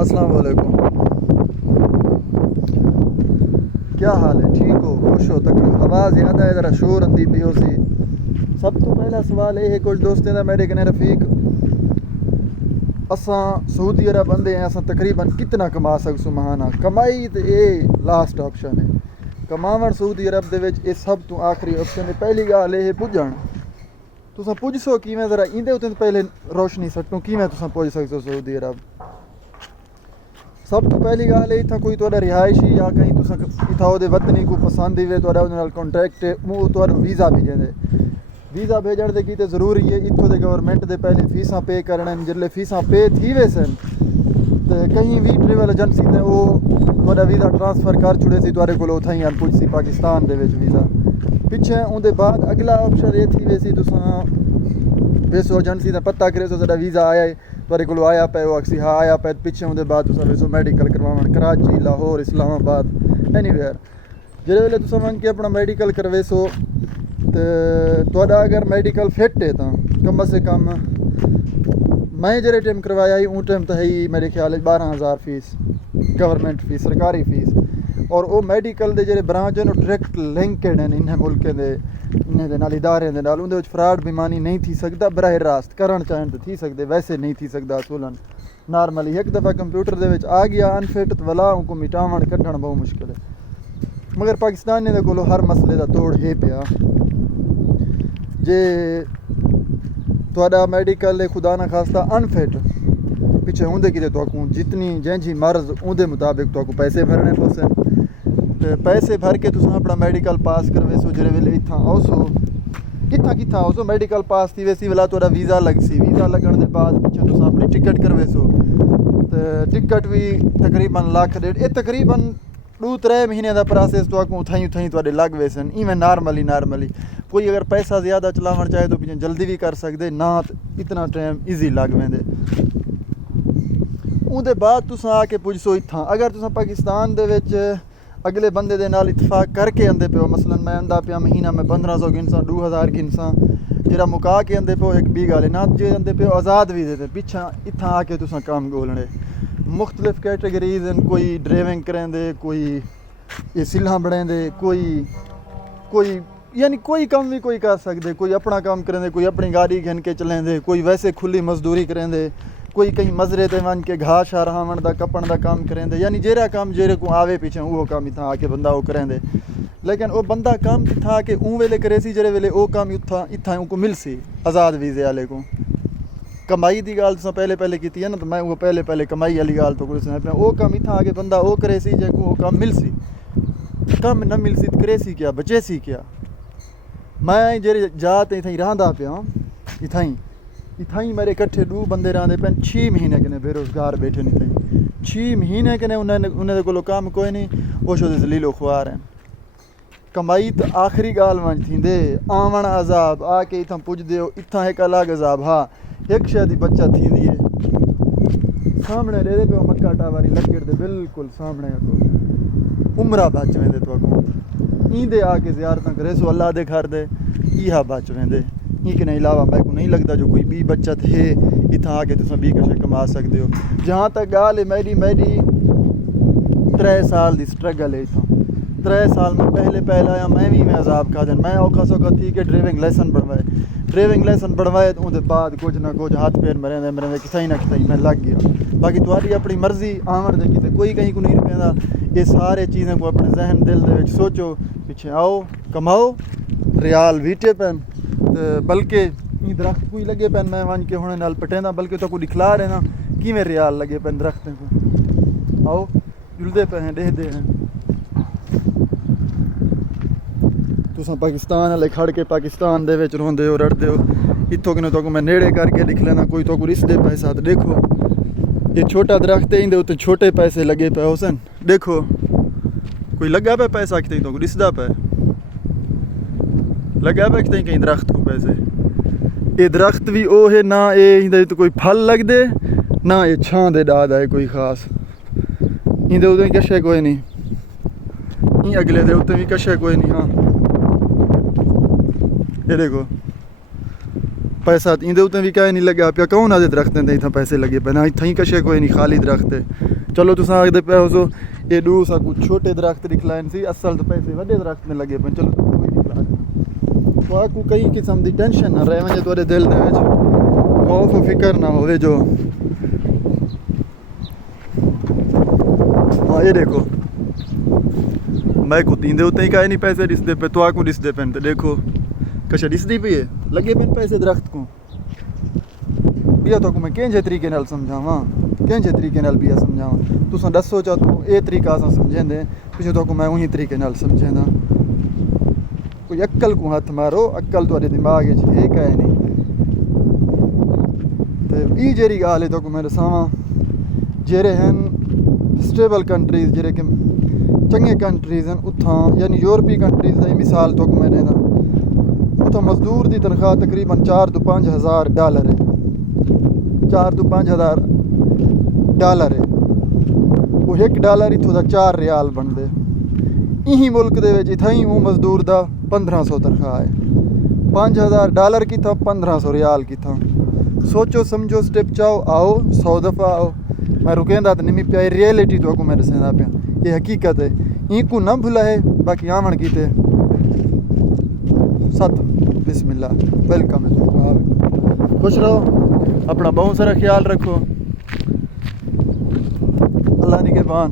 अस्सलाम वालेकुम। क्या हाल है? ठीक हो? खुश हो? तकड़ी आवाज़ याद है ज़रा शोर आंदी पी हो सी। सब तो पहला सवाल ये है, कुछ दोस्तें दा मेरे कने रफीक असां सऊदी अरब बंदे हैं, असां तकरीबन कितना कमा सकसूं महाना? कमाई तो ये लास्ट ऑप्शन है। कमावण सऊदी अरब दे विच ये सब तो आखिरी ऑप्शन है। पहली गल ये पुजण, तुसां पुजसो किवें? ज़रा इंदे उत्ते पहले रोशनी सट्टूं किवें तुसां पुज सकदो सऊदी अरब। सब तो पहली गल है, इतना कोई तुहाडा रिहायशी या कहीं तुसां इत्थां ओहदे वतनी को पसंद ही वे, तुहाडा उहदे नाल कॉन्ट्रैक्ट है, वो तुहानूं वीज़ा भेजंदे। वीज़ा भेजण दे कीते जरूरी है इत्थों दे गवर्नमेंट दे पहले फीसां पे करने, जिसले फीसां पे थी वैसन तो कहीं भी ट्रेवल एजेंसी ने वो तुहाडा वीज़ा ट्रांसफर कर छुड़े सी, तुहाडे कोल उत्थां ही पुजसी पाकिस्तान दे विच वीज़ा। पिछे उहदे बाद अगला ऑप्शन ये थी वैसी, तुसां वेसो एजेंसी दा पता करे साडा वीज़ा आया है, तुहाडे कोल आया पे, वो आखसी हाँ आया पे। पिछे उहदे बाद तुसां वेसो मैडिकल करवावन कराची, लाहौर, इस्लामाबाद, एनीवेयर। जिहड़े वेले तुसां वंज के अपना मैडिकल करवेसो तो तुहाडा अगर मैडिकल फिट है तो कम से कम मैं जेह्ड़े टाइम करवाया ही उस टाइम तो है ही मेरे ख्याल 12,000 फीस, गवर्नमेंट फीस, सरकारी फीस। और वो मैडिकल दे जेह्ड़े ब्रांच है डायरैक्ट लिंकड हैं इन्हें मुल्कें दे, इन्हें दे नाल इदारे दे नाल, उंदे विच फ्रॉड बेईमानी नहीं थी सकदा। बराह रास्त करन चाहन तो थी सकदे, वैसे नहीं थी सकदा असूलन। नॉर्मली एक दफ़ा कंप्यूटर दे विच आ गया अनफिट तो वला उनको मिटावण कड्ढण बहुत मुश्किल है। मगर पाकिस्तानी दे कोलों हर मसले दा तोड़ है पिया। जे तुहाडा मैडिकल खुदा ना खास्ता अनफिट पिछे होंदे कि तुहाकू जितनी जैंजी मर्ज़ उहदे मुताबिक तुहाकू पैसे भरने पौसन, तो पैसे भर के तुसां अपना मैडिकल पास करवेसो। जिहड़े वेले इत्थां आओसो, कित्थां आओसो मैडिकल पास थी वैसी वाला तुहाडा वीज़ा लगसी। वीज़ा लगण दे बाद पिछे तुसां अपनी टिकट करवेसो, तो टिकट भी तकरीबन लाख डेढ़, ये तकरीबन 2-3 महीने का प्रोसेस तुहाकू उथाई तुहाडे लग वेसन। इवें नॉर्मली कोई अगर पैसा ज़्यादा चलावण चाहे तो पिछे जल्दी भी कर सकदे ना, तो इतना टाइम ईजी लग वेंदे। उहदे बाद तुसां आके पुजसो इत्थां। अगर तुसां पाकिस्तान दे विच अगले बंदे दे नाल इतफाक करके आंदे पे हो, मसलन मैं आंदा पिया महीना में 1500 गिनसां, 2000 गिनसां, जेह्ड़ा मुका के आंदे पे एक बी गल है ना। जे आंदे पे आज़ाद वीज़े ते पिछां इत्थां आके तुसां कम्म गोलने। मुख्तलिफ कैटेगरीज हैं, कोई ड्राइविंग करेंदे, कोई ये सिल्हां बनेंदे, कोई यानी कोई कम भी कोई कर सकदे। कोई अपना काम करेंदे, कोई अपनी गाड़ी घन के चलेंदे, कोई वैसे खुली मजदूरी करेंदे, कोई कहीं मजरे ते वन के घाह शा रहावण दा कपण दा काम करेंदे। यानी जेह्ड़ा काम जेह्ड़े को आवे पिछे वो काम इत्थां आके बंदा वो करेंदे। लेकिन वो बंदा काम इत्थां आके ऊँ वेले करे सी जेह्ड़े वेले वो काम इत्थां उनको मिलसी आज़ाद वीज़े आले को। कमाई की गल तुसां पहले की है ना, तो मैं वो पहले कमाई वाली गल तो कुछ सुना। वो काम इत्थां आके बंदा वो करे सी जेको वो काम मिलसी। कम न मिलसी तो करे सी क्या, बचे सी क्या। मैं जेह्ड़े जात इत्थां रहांदा पिया, इत्थां मेरे कट्ठे 2 बंदे रहांदे पे 6 महीने कने बेरोज़गार बैठे इत्थां 6 महीने कने उन्हें कोलों काम कोई नहीं, वो शो जलीलो ख्वार हैं। कमाई तो आखिरी गाल वंज थींदे, आवन अजाब आके इत्थां पुजदे हो, इत्थां एक अलग अजाब। हाँ एक शय दी बचत थींदी है, सामने रेदे पे मक्का टावारी लक्कड़ दे बिल्कुल सामने को उमरा बच वेंदे। तुहाकू ईंदे आके ज़ियारतां करे सो अल्लाह दे घर दे, इहा बच वेंदे। इनके अलावा मैं को नहीं लगता जो कोई भी बचत है इत्थां आके तुसां भी किश कमा सकदे हो। जहाँ तक गाल है मेरी 3 साल दी स्ट्रगल है इत्थां। 3 साल में पहले आया मैं भी अजाब खा जान। मैं औखा सौखा थी कि ड्राइविंग लाइसेंस बनवाए तो उहदे बाद कुछ ना कुछ हाथ पैर मरेंदे किथाई ना किथाई मैं लग गया। बाकी तुहाडी अपनी मर्जी आवन दे किते कोई कहीं को नहीं रुकेंदा। ये सारे चीज़ें को अपने जहन दिल दे विच सोचो, पिछे आओ कमाओ, रियाल वीटे पैन तो बल्कि दरख्त कोई लगे पैन मैं वन के हुणे नाल पटेंदा, बल्कि तो कोई दिखला रहे ना किवें रियाल लगे पैन दरख्तें को। आओ जुलदे पे हैं, देखदे हैं। तुसां पाकिस्तान वाले खड़ के पाकिस्तान दे विच रोंदे हो, रड़दे हो। इत्थों कने तो मैं नेड़े करके दिख लेना, कोई तो रिश्ते पैसा तो देखो। ये छोटा दरख्त है, इंदे उत्ते छोटे पैसे लगे पे हुसन, देखो कोई लगा पे पैसा कितनी तो रिश्ता पे लगा पे कितनी कहीं दरख्त को पैसे। ये दरख्त भी ओ है ना, ये इंदे तो कोई फल लग दे ना, ये छां दे डाद है कोई खास। इंदे उत्ते कशे कोई नहीं, इन अगले दे उत्ते भी कशे कोई नहीं। हाँ ये देखो पैसा इंदे उत्ते भी कहीं नहीं लग्या पिया कौन आदे दरख्तें ते इत्थां पैसे लगे पे ना इत्थां ही कशे कोई नहीं खाली दरख्त है चलो तुसां आखदे पे हो सो ये डू सा कुछ छोटे दरख्त दिखलाइन सी असल तो पैसे वड्डे दरख्त ने लगे पे चलो कोई दिखला तो आपको कई किस्म दी टेंशन ना रहे वंजे तोरे दिल दे विच खौफ फिकर ना होवे जो हाँ ये देखो मैं को तींदे उत्ते ही काहे नहीं पैसे दिसदे पे तो आकू दिसदे पे ते देखो कशा दिसदी पई है लगे पे पैसे दरख्त को बिया तो मैं केंजे तरीके नाल समझावां केंजे तरीके नाल बिया समझावां तुसां दसो चा तू ए तरीका असां समझेंदे पिछे तो मैं उही तरीके नाल समझेंदा कोई अक्ल को हाथ मारो अक्ल तुहाडे दिमाग विच है काहे नहीं ते बी जेरी गाल है तो मैं दसावां जेरे हैं स्टेबल कंट्रीज जेरे कि चंगे कंट्रीज हैं उत्थां यानी यूरोपी कंट्रीज दी मिसाल तो मैं देना उत्थां मजदूर दी तनख्वाह तकरीबन 4 तो 5 हज़ार डॉलर है 4 तो 5 हज़ार डॉलर है वो $1 इत्थों दा 4 रियाल बनदे इही मुल्क दे विच इत्थां ही वो मजदूर दा 1500 तनख्वाह है $5000 कित्थां 1500 रियाल कित्थां सोचो समझो स्टेप चाओ आओ 100 दफ़ा आओ मैं रुकेंदा तो नहीं पिया रियलिटी तो को मैं दसेंदा पिया ये हकीकत है इनको ना भुला है बाकी आवन कीते सत बिस्मिल्लाह वेलकम है खुश रहो अपना बहुत सारा ख्याल रखो अल्लाह निगहबान।